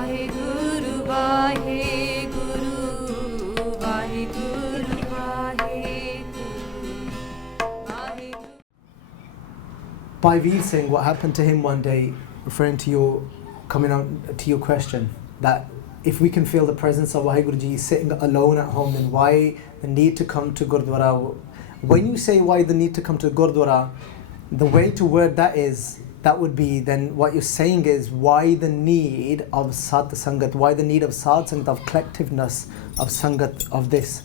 Vaheguru, Vaheguru, Vaheguru, Vaheguru, Vaheguru. Bhai Vir Singh, what happened to him one day, referring to your, coming on to your question, that if we can feel the presence of Vaheguru Ji sitting alone at home, then why the need to come to Gurdwara? When you say why the need to come to Gurdwara, the way to word that is, that would be then what you're saying is why the need of Sat Sangat, why the need of Sat Sangat, of collectiveness, of Sangat, of this.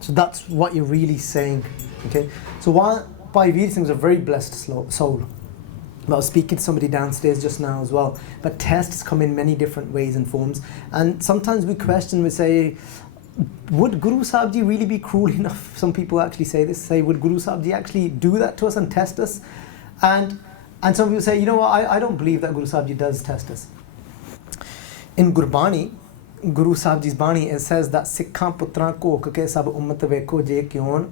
So that's what you're really saying. Okay. So while Bhai Vir Singh is a very blessed soul. I was speaking to somebody downstairs just now as well. But tests come in many different ways and forms. And sometimes we question, we say, would Guru Sahib Ji really be cruel enough? Some people actually say this, say, would Guru Sahib Ji actually do that to us and test us? And some people say, you know what, I don't believe that Guru Sahib Ji does test us. In Gurbani, Guru Sahib Ji's Bani, it says that Sikkhan Putran ko ke sab ummat vekho je kyon.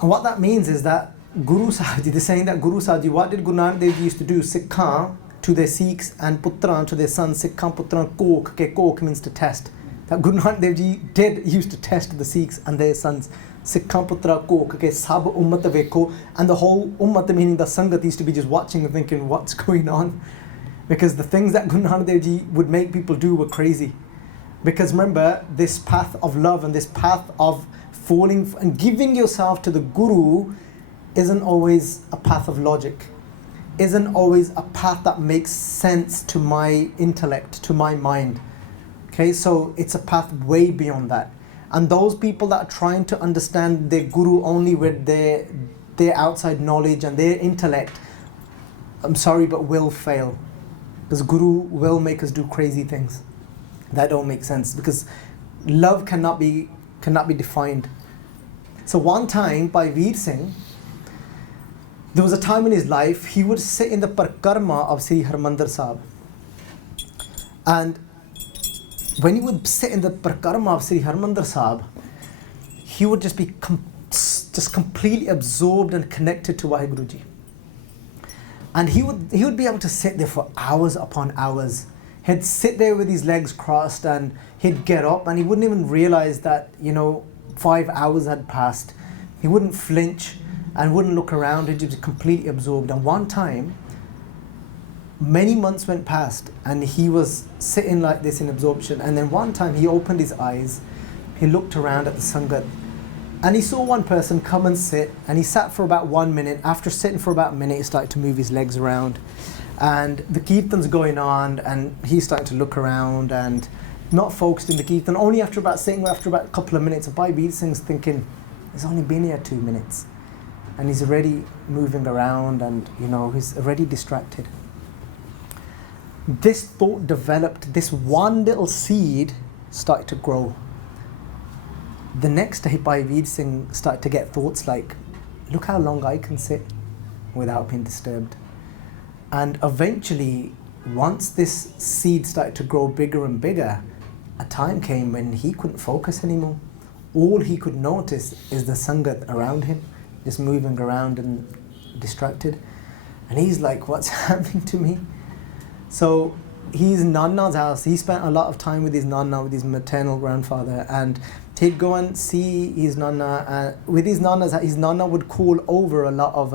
And what that means is that Guru Sahib Ji, they're saying that Guru Sahib Ji, what did Guru Nanak Dev Ji used to do? Sikkhan to their Sikhs and Putran to their sons. Sikkhan Putran Kok, ke Kok means to test. That Guru Nanak Dev Ji used to test the Sikhs and their sons. Sikkhan Putra Kok, ke Sab Ummat Vekho, and the whole Ummat, meaning the Sangat, used to be just watching and thinking, what's going on? Because the things that Guru Nanak Dev Ji would make people do were crazy. Because remember, this path of love and this path of falling and giving yourself to the Guru isn't always a path of logic, isn't always a path that makes sense to my intellect, to my mind. Okay, so it's a path way beyond that. And those people that are trying to understand their Guru only with their outside knowledge and their intellect, I'm sorry, but will fail. Because Guru will make us do crazy things that don't make sense, because love cannot be defined. So one time, Bhai Vir Singh, there was a time in his life he would sit in the Parikrama of Sri Harmandir Sahib. And when he would sit in the Parikrama of Sri Harmandir Sahib, he would just be just completely absorbed and connected to Vaheguru Ji. And he would be able to sit there for hours upon hours. He'd sit there with his legs crossed and he'd get up and he wouldn't even realize that, 5 hours had passed. He wouldn't flinch and wouldn't look around. He'd just be completely absorbed. And one time, many months went past and he was sitting like this in absorption, and then one time he opened his eyes, he looked around at the Sangat and he saw one person come and sit, and he sat for about 1 minute. After sitting for about a minute, he started to move his legs around and the kirtan's going on and he's starting to look around and not focused in the kirtan. Only after about a couple of minutes, Bhai Vir Singh's thinking, he's only been here 2 minutes and he's already moving around and he's already distracted. This thought developed, this one little seed started to grow. The next day, Bhai Vir Singh started to get thoughts like, look how long I can sit without being disturbed. And eventually, once this seed started to grow bigger and bigger, a time came when he couldn't focus anymore. All he could notice is the Sangat around him, just moving around and distracted. And he's like, what's happening to me? So he's Nana's house. He spent a lot of time with his Nana, with his maternal grandfather, and he'd go and see his Nana. With his Nana would call over a lot of,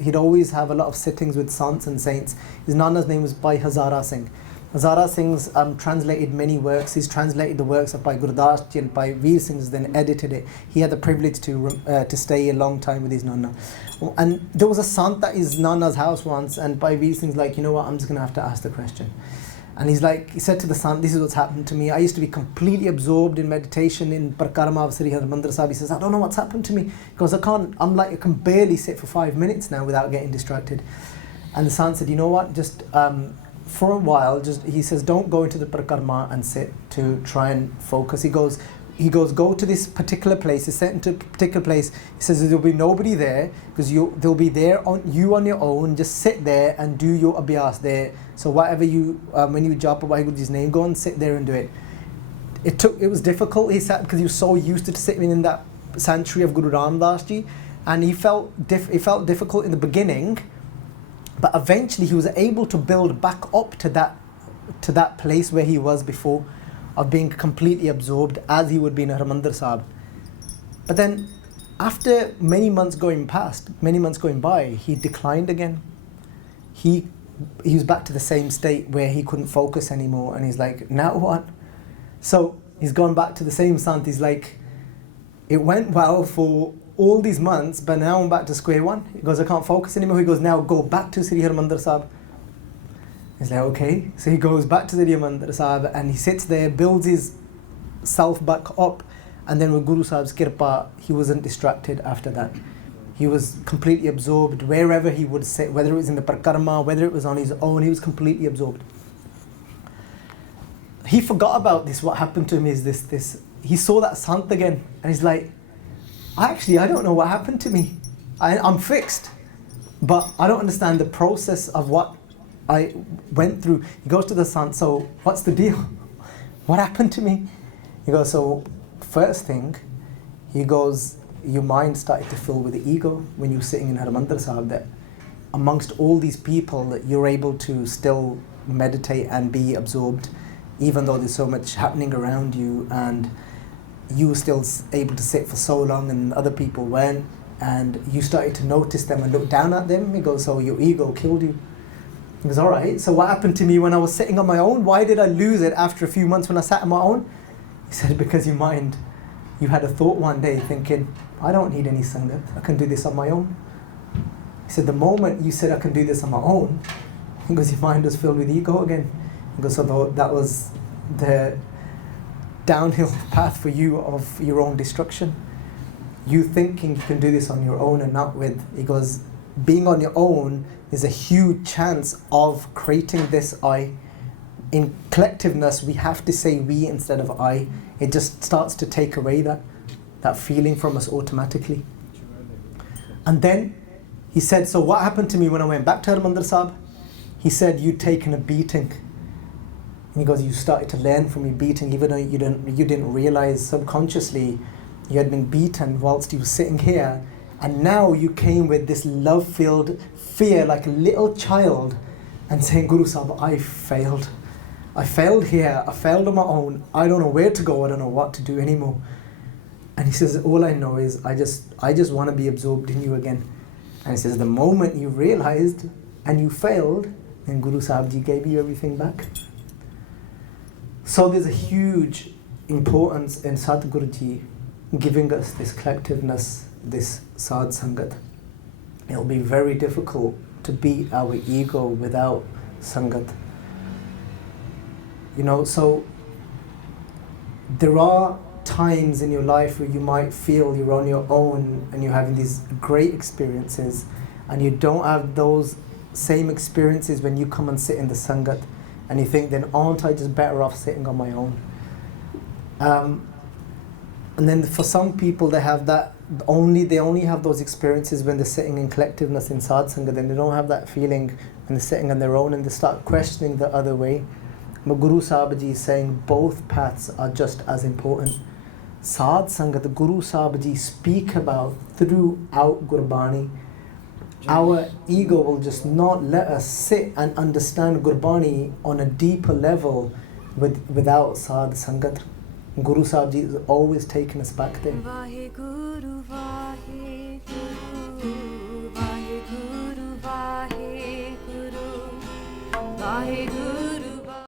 he'd always have a lot of sittings with sants and saints. His Nana's name was Bhai Hazara Singh. Hazara Singh's translated many works. He's translated the works of Bhai Gurdas Ji, and Bhai Vir Singh's then edited it. He had the privilege to stay a long time with his Nana. And there was a sant at his Nana's house once, and Bhai Vir Singh's like, you know what, I'm just going to have to ask the question. And he said to the sant, this is what's happened to me. I used to be completely absorbed in meditation in Parikrama of Sri Harmandir Sahib. He says, I don't know what's happened to me. Because I can barely sit for 5 minutes now without getting distracted. And the sant said, you know what, just for a while, he says, don't go into the Parikrama and sit to try and focus. He goes, go to this particular place. He's sent into a particular place. He says there'll be nobody there because they'll be there on your own. Just sit there and do your abhyas there. So whatever when you japa Vaheguru Ji's name, go and sit there and do it. It was difficult. He sat because he was so used to sitting in that sanctuary of Guru Ram Das Ji, and it felt difficult in the beginning. But eventually he was able to build back up to that to that place where he was before, of being completely absorbed as he would be in Harmandir Sahib. But then after many months going by, he declined again. He was back to the same state where he couldn't focus anymore, and he's like, now what? So he's gone back to the same sant. He's like, it went well for all these months, but now I'm back to square one. He goes, I can't focus anymore. He goes, now go back to Sri Harmandir Sahib. He's like, okay. So he goes back to Sri Harmandir Sahib and he sits there, builds his self back up, and then with Guru Sahib's kirpa, he wasn't distracted after that. He was completely absorbed wherever he would sit, whether it was in the parkarma, whether it was on his own, he was completely absorbed. He forgot about this. What happened to him is this. He saw that sant again, and he's like, I don't know what happened to me. I'm fixed, but I don't understand the process of what I went through. He goes to the sant, so what's the deal? What happened to me? He goes, so first thing, he goes, your mind started to fill with the ego when you're sitting in Harmandir Sahib, that amongst all these people that you're able to still meditate and be absorbed, even though there's so much happening around you, and you were still able to sit for so long and other people weren't, and you started to notice them and look down at them. He goes, so your ego killed you. He goes, all right, so what happened to me when I was sitting on my own? Why did I lose it after a few months when I sat on my own? He said, because your mind, you had a thought one day thinking, I don't need any Sangat, I can do this on my own. He said, the moment you said I can do this on my own, he goes, your mind was filled with ego again. He goes, so that was the downhill path for you of your own destruction. You thinking you can do this on your own and not with, he goes, being on your own is a huge chance of creating this I. In collectiveness, we have to say we instead of I. It just starts to take away that feeling from us automatically. And then he said, so what happened to me when I went back to Harmandir Sahib? He said, you'd taken a beating. And he goes, you started to learn from your beating, even though you didn't realize subconsciously you had been beaten whilst you were sitting here. And now you came with this love-filled fear like a little child and saying, Guru Sahib, I failed. I failed here, I failed on my own, I don't know where to go, I don't know what to do anymore. And he says, all I know is I just want to be absorbed in you again. And he says, the moment you realized and you failed, then Guru Sahib Ji gave you everything back. So there's a huge importance in Sadhguru Ji giving us this collectiveness, this Sadh Sangat. It'll be very difficult to beat our ego without Sangat. You know, so there are times in your life where you might feel you're on your own and you're having these great experiences, and you don't have those same experiences when you come and sit in the Sangat, and you think, then aren't I just better off sitting on my own? And then for some people, they have that, they only have those experiences when they're sitting in collectiveness in Sadh Sangat, and they don't have that feeling when they're sitting on their own, and they start questioning the other way. But Guru Sahib Ji is saying both paths are just as important. Sadh Sangat, the Guru Sahib Ji speak about throughout Gurbani. Our ego will just not let us sit and understand Gurbani on a deeper level without Sadh Sangat. Guru Sahib Ji is always taking us back there. Vaheguru, Vaheguru, Vaheguru, Vaheguru, Vaheguru.